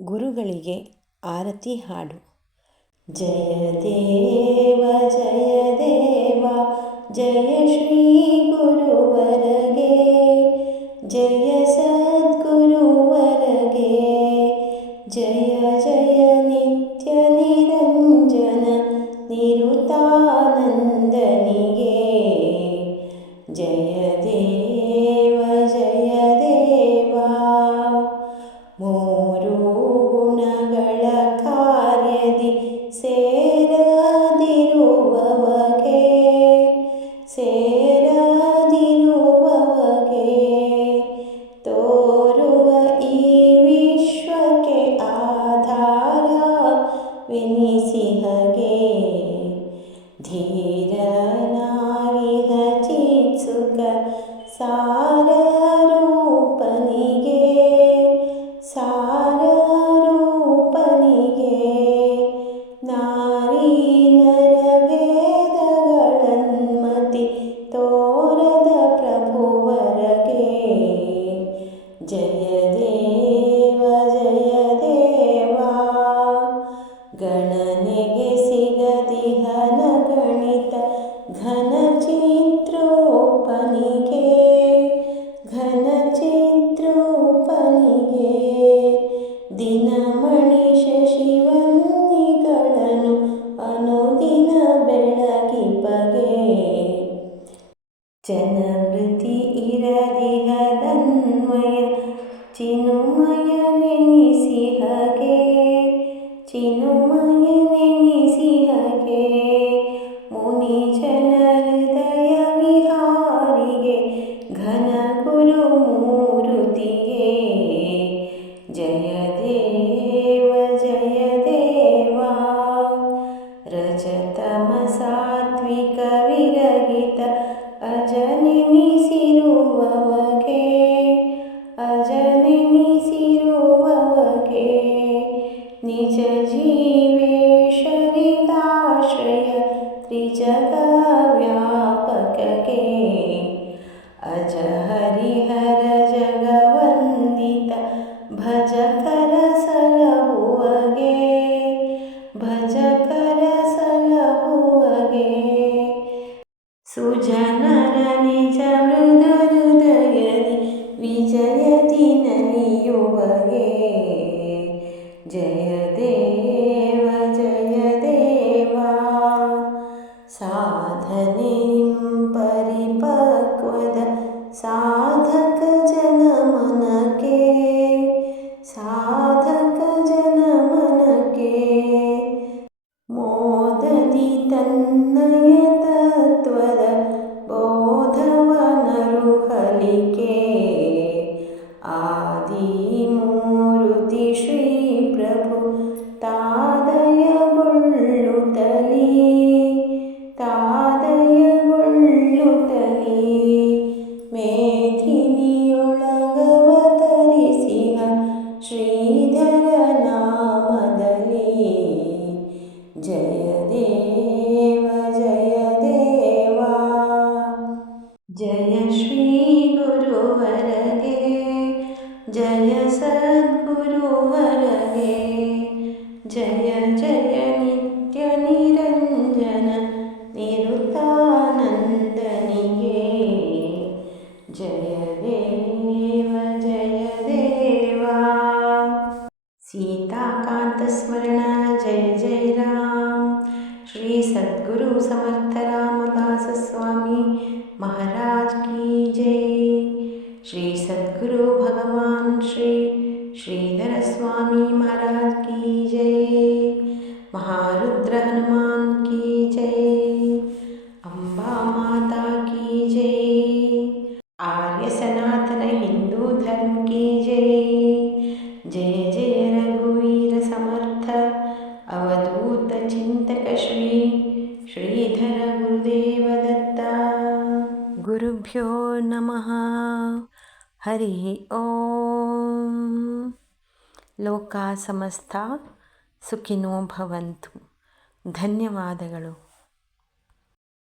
ಗುರುಗಳಿಗೆ ಆರತಿ ಹಾಡು. ಜಯ ದೇವ ಜಯ ದೇವ ಜಯ ಶ್ರೀ ಗುರುವರಗೆ, ಜಯ ಸದ್ಗುರುವರಗೆ, ಜಯ ಜಯ ನಿತ್ಯ ನಿರಂಜನ ನಿರುತಾನಂದನಿಗೆ. ಜಯ ದೇವ ಜಯ ದೇವ. ಮೂರು ಗುಣಗಳ ಕಾರ್ಯದಿ ಸೇರದಿರುವವಗೆ, ತೋರುವ ಈ ವಿಶ್ವಕ್ಕೆ ಆಧಾರವೆನಿಸಿಹಗೆ. ಧೀರನಾಗಿ ಚಿತ್ಸುಕ ಸಾರರೂಪನಿಗೆ, ನಾರಿ ನರಭೇದಗಳನ್ಮತಿ ತೋರದ ಪ್ರಭುವರಗೆ. ಜಯ ದೇವ ಜಯ ದೇವ. ಗಣನೆಗೆ ಸಿಗದಿಹನ ಗಣಿತ ಘನ ಚಿತ್ರೋಪನಿಗೆ, ದಿನಮಣಿ ಶಶಿವನ್ನಿಗಳನ್ನು ಅನುದಿನ ಬೆಳಗಿಪಗೆ. ಜನಮೃತಿ ಇರದಿಹದನ್ವಯ ಚಿನುಮಯ ನೆನೆಸಿಹಗೆ, ಮುನಿ ಜನ ಹೃದಯ ವಿಹಾರಿಗೆ ಘನ ಗುರು ಮೂರುತಿಗೆ. ಜಯ ದೇವ ಜಯ ದೇವ. ರಜತಮ ಸಾತ್ವಿಕ ವಿರಹಿತ ಅಜನೆನಿಸಿರುವವಗೆ, ನಿಜ ಜೀವೇಶರಿಗಾಶ್ರಯ ತ್ರಿಜಗ ವ್ಯಾಪಕಗೆ. ಅಜ ಹರಿಹರ ಜಗವಂದಿತ ಭಜಕರ ಸಲಹುವಗೆ, ಸುಜನರ ನಿಜ ಮೃದು ಹೃದಯದಿ ವಿಜಯದಿ ನಲಿಯುವಗೆ. ಜಯ ದೇವ ಜಯ ದೇವ. ಸಾಧನೆ ಪರಿಪಕ್ವದ ಸಾಧಕ ಜನಮನಕ್ಕೆ, ಮೋದದಿ ತನ್ನಯ ತತ್ವದ ಬೋಧವನರುಹಲಿಕೆ. ಆದಿಮೂರುತಿ ಶ್ರೀ ಪ್ರಭು ತಾದಯಗೊಳ್ಳುತ್ತಲೀ, ಮೇಧಿನಿಯೊಳಗವತರಿಸಿಹ ಶ್ರೀಧರ ನಾಮದಲ್ಲಿ. ಜಯ ದೇವ ಜಯ ದೇವ. ಜಯ ಶ್ರೀ ಗುರುವರಗೆ, ಜಯ ಸದ್ಗುರುವರಗೆ, ಜಯ ಜಯ ನಿತ್ಯ ನಿರಂಜನ ನಿರುತಾನಂದನಿಗೆ. ಜಯ ದೇವ ಜಯ ದೇವ. सीताकांत स्मरण जय जय राम. श्री सद्गुरु समर्थ रामदास स्वामी महाराज की जय. श्री सद्गुरु भगवान श्री श्रीधर स्वामी महाराज की जय. महारुद्र हनुमान की जय. अम्बा माता की जय. आर्य सनातन हिंदू धर्म की जय. जय जय रघुवीर समर्थ अवधूत चिंतक श्री श्रीधर गुरुदेव दत्त. गुरुभ्यो नमः. हरि ओम. ಲೋಕ ಸಮಸ್ತ ಸುಖಿನೋ ಭವಂತು. ಧನ್ಯವಾದಗಳು.